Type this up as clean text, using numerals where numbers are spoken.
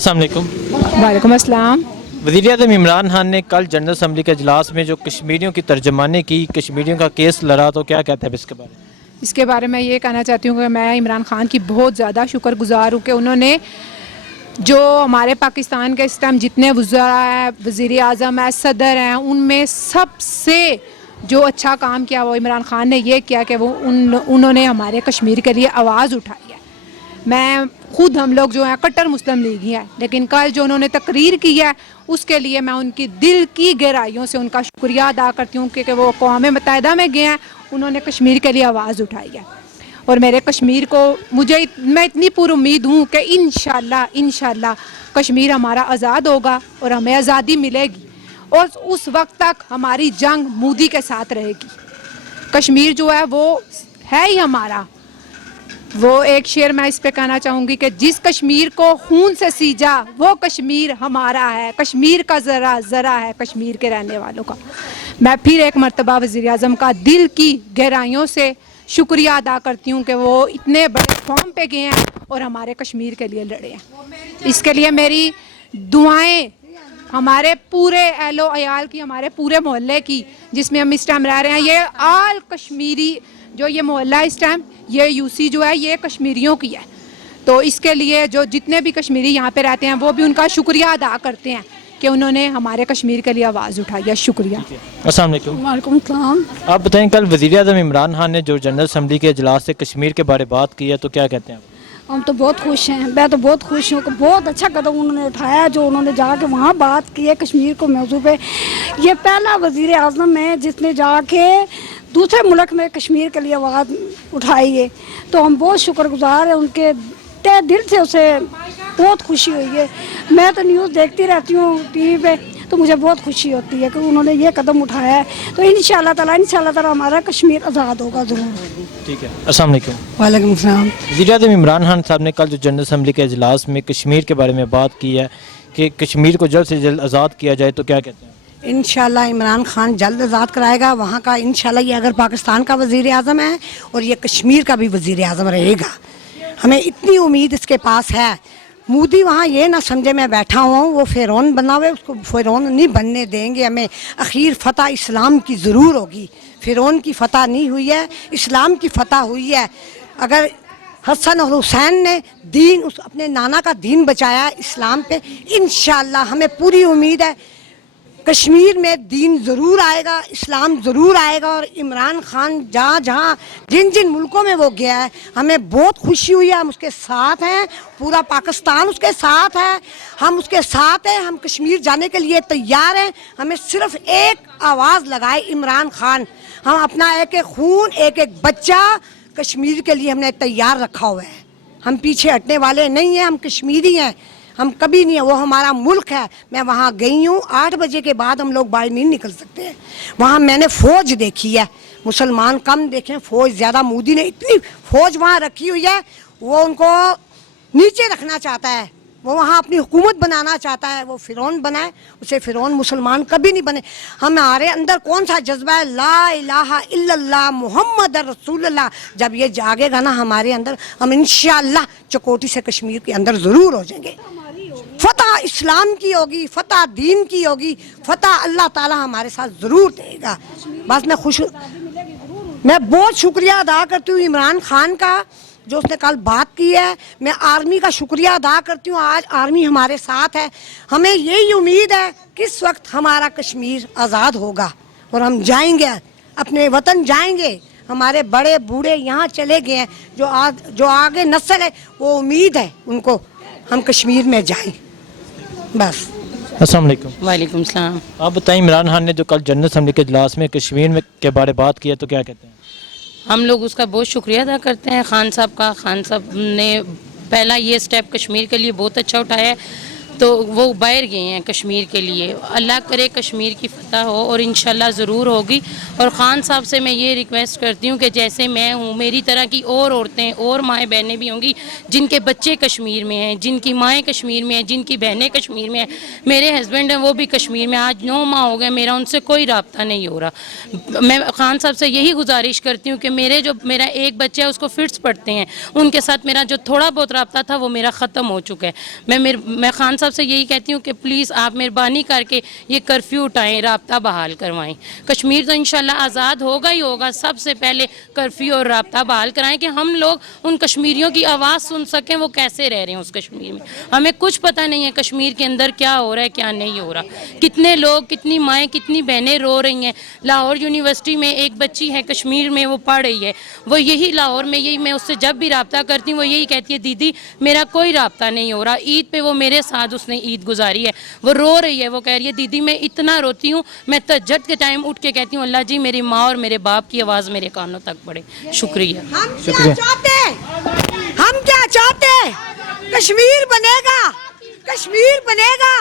अस्सलाम वालेकुम। वालेकुम अस्सलाम। वज़ीर-ए-आज़म इमरान खान ने कल जनरल असम्बली के इजलास में जो कश्मीरियों की तर्जमानी की, कश्मीरियों का केस लड़ा, तो क्या कहते हैं इसके बारे में? इसके बारे में ये कहना चाहती हूँ कि मैं इमरान खान की बहुत ज़्यादा शुक्रगुजार हूँ कि उन्होंने जो हमारे पाकिस्तान के इस टाइम जितने वज़रा हैं, वज़ीर-ए-आज़म हैं, सदर हैं, उनमें सबसे जो अच्छा काम किया वो इमरान खान ने ये किया कि वो उन्होंने हमारे कश्मीर के लिए आवाज़ उठाई है। मैं खुद हम लोग जो हैं कट्टर मुस्लिम लीगी हैं, लेकिन कल जो उन्होंने तकरीर की है उसके लिए मैं उनकी दिल की गहराइयों से उनका शुक्रिया अदा करती हूँ कि वो अक़वाम मुत्तहिदा में गए हैं, उन्होंने कश्मीर के लिए आवाज़ उठाई है। और मेरे कश्मीर को मैं इतनी पूरी उम्मीद हूँ कि इंशाल्लाह कश्मीर हमारा आज़ाद होगा और हमें आज़ादी मिलेगी और उस वक्त तक हमारी जंग मोदी के साथ रहेगी। कश्मीर जो है वो है ही हमारा। वो एक शेर मैं इस पे कहना चाहूँगी कि जिस कश्मीर को खून से सींचा वो कश्मीर हमारा है, कश्मीर का ज़रा ज़रा है कश्मीर के रहने वालों का। मैं फिर एक मरतबा वज़ीर-ए-आज़म का दिल की गहराइयों से शुक्रिया अदा करती हूँ कि वो इतने बड़े फॉर्म पे गए हैं और हमारे कश्मीर के लिए लड़े हैं। इसके लिए मेरी दुआएं हमारे पूरे अहलो अयाल की, हमारे पूरे मोहल्ले की जिसमें हम इस टाइम रह रहे हैं, ये आल कश्मीरी जो ये मोहल्ला इस टाइम ये यूसी जो है ये कश्मीरियों की है। तो इसके लिए जो जितने भी कश्मीरी यहाँ पे रहते हैं वो भी उनका शुक्रिया अदा करते हैं कि उन्होंने हमारे कश्मीर के लिए आवाज़ उठाई है। शुक्रिया। अस्सलाम वालेकुम। वालेकुम सलाम। आप बताएं, कल वज़ीर-ए-आज़म इमरान खान ने जो जनरल असम्बली के इजलास से कश्मीर के बारे बात की है, तो क्या कहते हैं आप? हम तो बहुत खुश हैं, मैं तो बहुत खुश हूँ कि बहुत अच्छा कदम उन्होंने उठाया जो उन्होंने जाके वहाँ बात की है कश्मीर को मौजू पे। ये पहला वज़ीर आज़म है जिसने जाके दूसरे मुल्क में कश्मीर के लिए आवाज़ उठाई है, तो हम बहुत शुक्रगुजार हैं उनके, तहे दिल से उसे बहुत खुशी हुई है। मैं तो न्यूज़ देखती रहती हूँ टीवी पे, तो मुझे बहुत खुशी होती है कि उन्होंने ये कदम उठाया है। तो इंशाअल्लाह ताला हमारा कश्मीर आज़ाद होगा ज़रूर। ठीक है। अस्सलाम वालेकुम। वालेकुम सलाम। वज़ीर-ए-आज़म इमरान खान साहब ने कल जो जनरल असम्बली के इजलास में कश्मीर के बारे में बात की है कि कश्मीर को जल्द से जल्द आज़ाद किया जाए, तो क्या कहते हैं? इंशाल्लाह इमरान खान जल्द आज़ाद कराएगा वहाँ का। इंशाल्लाह ये अगर पाकिस्तान का वज़ीर आज़म है और ये कश्मीर का भी वज़ीर आज़म रहेगा, हमें इतनी उम्मीद इसके पास है। मोदी वहाँ ये ना समझे मैं बैठा हुआ हूँ, वो फ़िरौन बना हुआ है, उसको फ़िरौन नहीं बनने देंगे। हमें आखिर फ़तह इस्लाम की ज़रूर होगी। फ़िरौन की फ़तह नहीं हुई है, इस्लाम की फ़तह हुई है। अगर हसन और हुसैन ने दीन अपने नाना का दीन बचाया इस्लाम पे, इंशाअल्लाह हमें पूरी उम्मीद है कश्मीर में दीन ज़रूर आएगा, इस्लाम ज़रूर आएगा। और इमरान खान जहाँ जिन जिन मुल्कों में वो गया है हमें बहुत खुशी हुई है, हम उसके साथ हैं, पूरा पाकिस्तान उसके साथ है, हम उसके साथ हैं, हम कश्मीर जाने के लिए तैयार हैं। हमें सिर्फ एक आवाज़ लगाए इमरान खान, हम अपना एक एक खून एक एक बच्चा कश्मीर के लिए हमने तैयार रखा हुआ है। हम पीछे हटने वाले नहीं हैं, हम कश्मीरी हैं, हम कभी नहीं है, वो हमारा मुल्क है। मैं वहाँ गई हूँ, 8 बजे के बाद हम लोग बाहर नहीं निकल सकते हैं। वहाँ मैंने फ़ौज देखी है, मुसलमान कम देखें, फ़ौज ज़्यादा। मोदी ने इतनी फ़ौज वहाँ रखी हुई है, वो उनको नीचे रखना चाहता है, वो वहाँ अपनी हुकूमत बनाना चाहता है। वो फ़िरौन बनाए, उसे फ़िरौन मुसलमान कभी नहीं बने। हमारे अंदर कौन सा जज्बा है, ला इलाहा इल्लल्लाह मुहम्मद रसूलुल्लाह, जब ये जागेगा ना हमारे अंदर, हम इंशाअल्लाह चकोटी से कश्मीर के अंदर ज़रूर हो जाएंगे। फ़तह इस्लाम की होगी, फ़तह दीन की होगी, फ़तह अल्लाह ताला हमारे साथ ज़रूर देगा। बस मैं बहुत शुक्रिया अदा करती हूँ इमरान खान का जो उसने कल बात की है। मैं आर्मी का शुक्रिया अदा करती हूँ, आज आर्मी हमारे साथ है। हमें यही उम्मीद है किस वक्त हमारा कश्मीर आज़ाद होगा और हम जाएंगे, अपने वतन जाएंगे। हमारे बड़े बूढ़े यहाँ चले गए हैं, जो आगे नस्ल है वो उम्मीद है उनको हम कश्मीर में जाएं बस। अस्सलाम वालेकुम। वालेकुम सलाम। आप बताएं, इमरान खान ने जो कल जनरल असम्बली के इजलास में कश्मीर में के बारे बात किया, तो क्या कहते हैं? हम लोग उसका बहुत शुक्रिया अदा करते हैं खान साहब का। खान साहब ने पहला ये स्टेप कश्मीर के लिए बहुत अच्छा उठाया है। تو وہ باہر گئے ہیں کشمیر کے لیے. اللہ کرے کشمیر کی فتح ہو اور انشاءاللہ ضرور ہوگی. اور خان صاحب سے میں یہ ریکویسٹ کرتی ہوں کہ جیسے میں ہوں میری طرح کی اور عورتیں اور مائیں بہنیں بھی ہوں گی جن کے بچے کشمیر میں ہیں, جن کی مائیں کشمیر میں ہیں, جن کی بہنیں کشمیر میں ہیں. میرے ہسبینڈ ہیں وہ بھی کشمیر میں, آج 9 ماہ ہو گئے میرا ان سے کوئی رابطہ نہیں ہو رہا. میں خان صاحب سے یہی گزارش کرتی ہوں کہ میرا ایک بچہ ہے اس کو فٹس پڑتے ہیں, ان کے ساتھ میرا جو تھوڑا بہت رابطہ تھا وہ میرا ختم ہو چکا ہے. میں خان صاحب سے یہی کہتی ہوں کہ پلیز آپ مہربانی کر کے یہ کرفیو اٹھائیں, رابطہ بحال کروائیں. کشمیر تو انشاءاللہ آزاد ہوگا ہی ہوگا, سب سے پہلے کرفیو اور رابطہ بحال کرائیں کہ ہم لوگ ان کشمیریوں کی آواز سن سکیں وہ کیسے رہ رہے ہیں اس کشمیر میں. ہمیں کچھ پتہ نہیں ہے کشمیر کے اندر کیا ہو رہا ہے کیا نہیں ہو رہا. کتنے لوگ, کتنی مائیں, کتنی بہنیں رو رہی ہیں. لاہور یونیورسٹی میں ایک بچی ہے کشمیر میں, وہ پڑھ رہی ہے, وہ یہی لاہور میں, یہی میں اس سے جب بھی رابطہ کرتی ہوں وہ یہی کہتی ہے دیدی میرا کوئی رابطہ نہیں ہو رہا. عید پہ وہ میرے ساتھ اس نے عید گزاری ہے, وہ رو رہی ہے, وہ کہہ رہی ہے دیدی میں اتنا روتی ہوں, میں تہجد کے ٹائم اٹھ کے کہتی ہوں اللہ جی میری ماں اور میرے باپ کی آواز میرے کانوں تک پڑے. شکریہ. ہم کیا چاہتے ہیں؟ کشمیر بنے گا, کشمیر بنے گا.